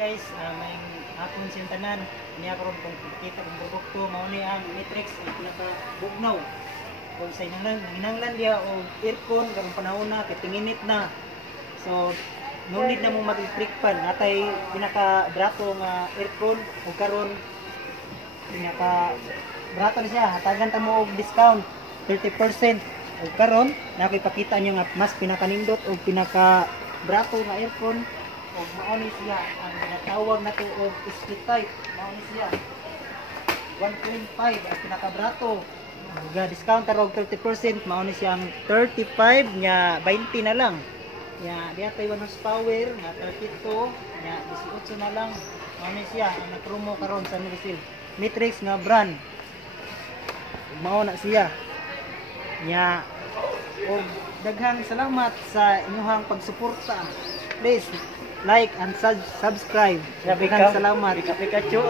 guys, may hapon siyang tanan. Niya karon kung kita kung produkto mao ni ang Matrix ang pinaka-bugnaw. Kung sa hinanglan dia o aircon karong panahon na kay tinginit na. So no need na mo mag-electric fan. Natay pinaka-brato nga aircon o karon pinaka-brato na siya. Hatagan ta mo og discount 30%. O karon nakipakita niyo nga mas pinakanindot o pinaka-brato nga aircon o mauni siya ang natawag nato og split type. Mauni siya 1.5 ang pinakabrato. Ga discount ta og 30%, mauni siya ang 35 nya 20 na lang. Ya diha tay 1 horsepower nga 32 nya 18 na lang. Mauni siya ang na-promo karon sa Nusil. Matrix nga brand. Mao na siya. Nya og daghang salamat sa inyong pagsuporta. Please like and subscribe. Daghang salamat. Pikachu.